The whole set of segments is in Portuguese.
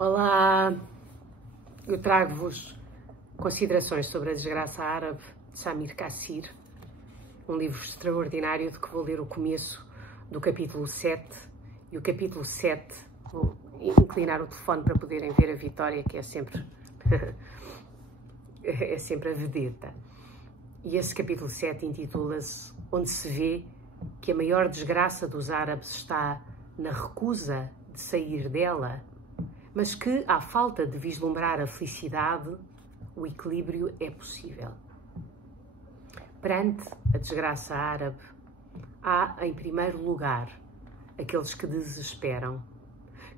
Olá, eu trago-vos considerações sobre a desgraça árabe de Samir Kassir, um livro extraordinário de que vou ler o começo do capítulo 7, e o capítulo 7, vou inclinar o telefone para poderem ver a Vitória, que é sempre, é sempre a vedeta. E esse capítulo 7 intitula-se Onde se vê que a maior desgraça dos árabes está na recusa de sair dela, mas que, à falta de vislumbrar a felicidade, o equilíbrio é possível. Perante a desgraça árabe, há, em primeiro lugar, aqueles que desesperam,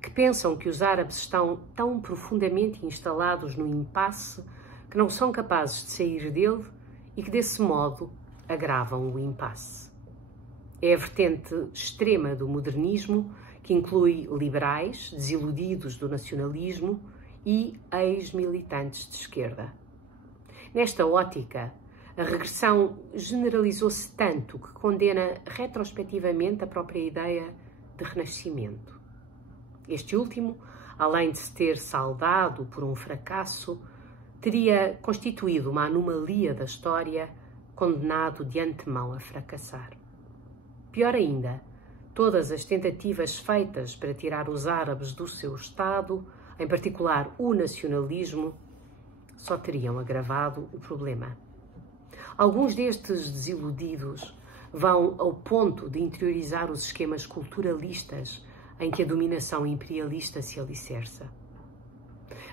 que pensam que os árabes estão tão profundamente instalados no impasse que não são capazes de sair dele e que, desse modo, agravam o impasse. É a vertente extrema do modernismo, que inclui liberais, desiludidos do nacionalismo e ex-militantes de esquerda. Nesta ótica, a regressão generalizou-se tanto que condena retrospectivamente a própria ideia de renascimento. Este último, além de se ter saldado por um fracasso, teria constituído uma anomalia da história, condenado de antemão a fracassar. Pior ainda, todas as tentativas feitas para tirar os árabes do seu Estado, em particular o nacionalismo, só teriam agravado o problema. Alguns destes desiludidos vão ao ponto de interiorizar os esquemas culturalistas em que a dominação imperialista se alicerça.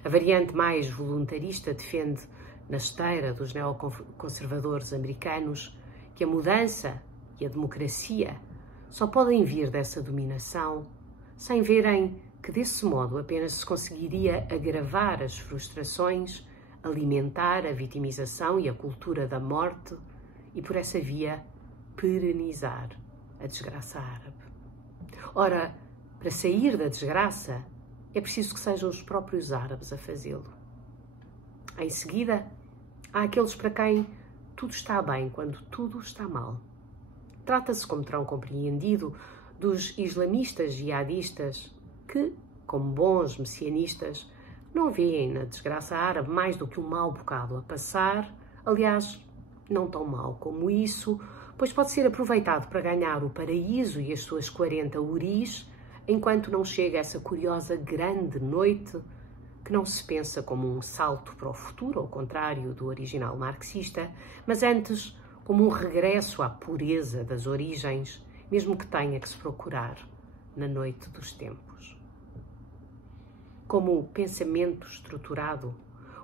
A variante mais voluntarista defende, na esteira dos neoconservadores americanos, que a mudança e a democracia só podem vir dessa dominação, sem verem que desse modo apenas se conseguiria agravar as frustrações, alimentar a vitimização e a cultura da morte e, por essa via, perenizar a desgraça árabe. Ora, para sair da desgraça, é preciso que sejam os próprios árabes a fazê-lo. Em seguida, há aqueles para quem tudo está bem quando tudo está mal. Trata-se, como terão compreendido, dos islamistas jihadistas que, como bons messianistas, não veem na desgraça árabe mais do que um mau bocado a passar, aliás, não tão mau como isso, pois pode ser aproveitado para ganhar o paraíso e as suas 40 uris, enquanto não chega essa curiosa grande noite que não se pensa como um salto para o futuro, ao contrário do original marxista, mas antes como um regresso à pureza das origens, mesmo que tenha que se procurar na noite dos tempos. Como pensamento estruturado,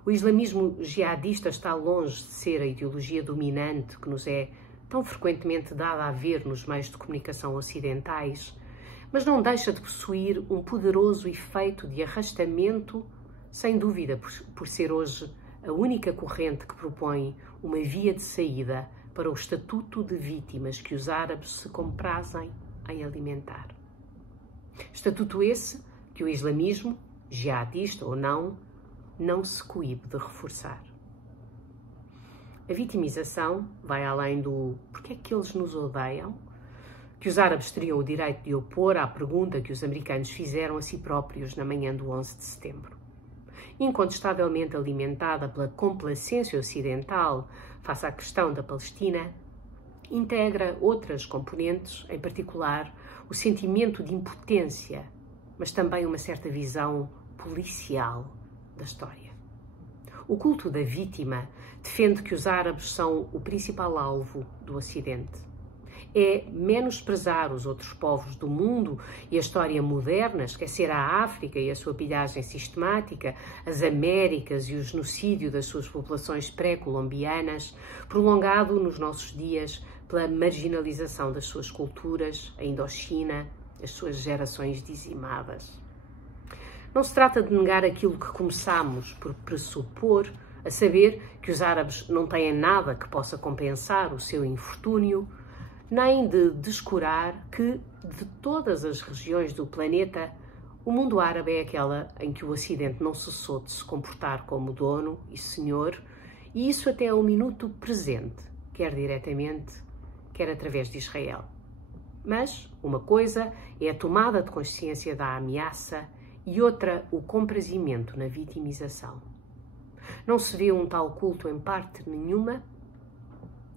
o islamismo jihadista está longe de ser a ideologia dominante que nos é tão frequentemente dada a ver nos meios de comunicação ocidentais, mas não deixa de possuir um poderoso efeito de arrastamento, sem dúvida por ser hoje a única corrente que propõe uma via de saída para o estatuto de vítimas que os árabes se comprazem em alimentar. Estatuto esse que o islamismo, jihadista ou não se coíbe de reforçar. A vitimização vai além do "porque é que eles nos odeiam?", que os árabes teriam o direito de opor à pergunta que os americanos fizeram a si próprios na manhã do 11 de setembro. Incontestavelmente alimentada pela complacência ocidental face à questão da Palestina, integra outras componentes, em particular o sentimento de impotência, mas também uma certa visão policial da história. O culto da vítima defende que os árabes são o principal alvo do Ocidente. É menosprezar os outros povos do mundo e a história moderna, esquecer a África e a sua pilhagem sistemática, as Américas e o genocídio das suas populações pré-colombianas, prolongado nos nossos dias pela marginalização das suas culturas, a Indochina, as suas gerações dizimadas. Não se trata de negar aquilo que começamos por pressupor, a saber que os árabes não têm nada que possa compensar o seu infortúnio, nem de descurar que, de todas as regiões do planeta, o mundo árabe é aquela em que o Ocidente não cessou de se comportar como dono e senhor, e isso até ao minuto presente, quer diretamente, quer através de Israel. Mas uma coisa é a tomada de consciência da ameaça e outra o comprazimento na vitimização. Não se vê um tal culto em parte nenhuma,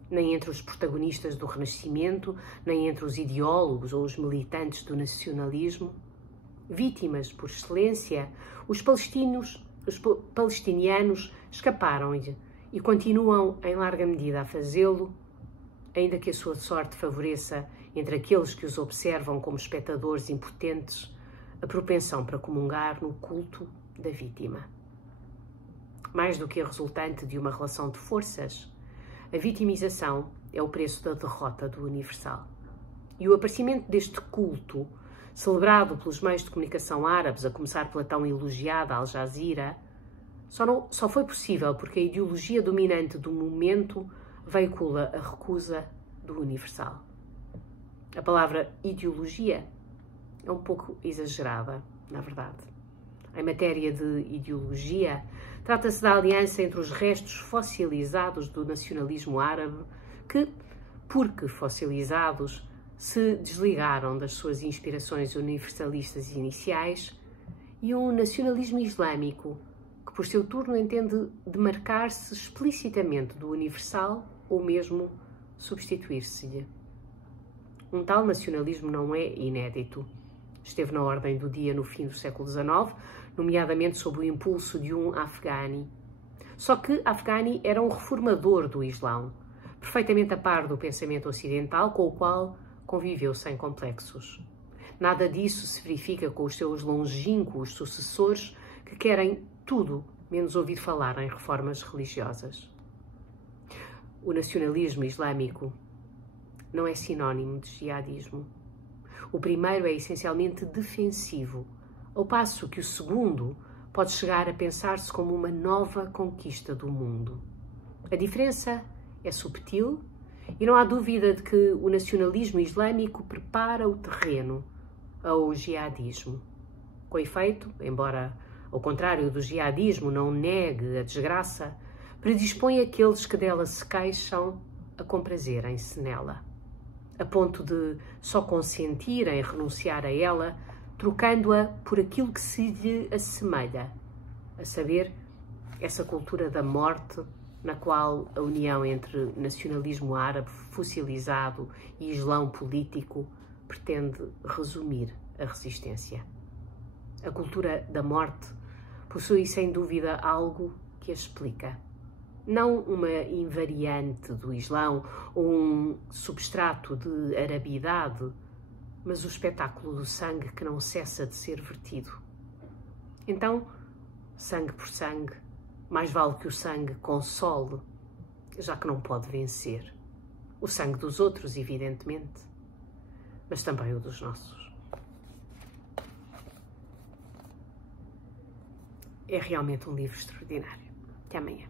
nem entre os protagonistas do Renascimento, nem entre os ideólogos ou os militantes do nacionalismo. Vítimas por excelência, os palestinianos escaparam-lhe e continuam em larga medida a fazê-lo, ainda que a sua sorte favoreça, entre aqueles que os observam como espectadores impotentes, a propensão para comungar no culto da vítima. Mais do que a resultante de uma relação de forças, a vitimização é o preço da derrota do universal. E o aparecimento deste culto, celebrado pelos meios de comunicação árabes, a começar pela tão elogiada Al Jazeera, só foi possível porque a ideologia dominante do momento veicula a recusa do universal. A palavra ideologia é um pouco exagerada, na verdade. Em matéria de ideologia, trata-se da aliança entre os restos fossilizados do nacionalismo árabe que, porque fossilizados, se desligaram das suas inspirações universalistas iniciais, e um nacionalismo islâmico que, por seu turno, entende demarcar-se explicitamente do universal ou mesmo substituir-se-lhe. Um tal nacionalismo não é inédito. Esteve na ordem do dia no fim do século XIX, nomeadamente sob o impulso de um Afghani. Só que Afghani era um reformador do Islão, perfeitamente a par do pensamento ocidental, com o qual conviveu sem complexos. Nada disso se verifica com os seus longínquos sucessores, que querem tudo menos ouvir falar em reformas religiosas. O nacionalismo islâmico não é sinónimo de jihadismo. O primeiro é essencialmente defensivo, ao passo que o segundo pode chegar a pensar-se como uma nova conquista do mundo. A diferença é subtil e não há dúvida de que o nacionalismo islâmico prepara o terreno ao jihadismo. Com efeito, embora, ao contrário do jihadismo, não negue a desgraça, predispõe aqueles que dela se queixam a comprazerem-se nela, a ponto de só consentirem renunciar a ela, trocando-a por aquilo que se lhe assemelha, a saber, essa cultura da morte na qual a união entre nacionalismo árabe fossilizado e islão político pretende resumir a resistência. A cultura da morte possui, sem dúvida, algo que a explica. Não uma invariante do Islão ou um substrato de arabidade, mas o espetáculo do sangue que não cessa de ser vertido. Então, sangue por sangue, mais vale que o sangue console, já que não pode vencer. O sangue dos outros, evidentemente, mas também o dos nossos. É realmente um livro extraordinário. Até amanhã.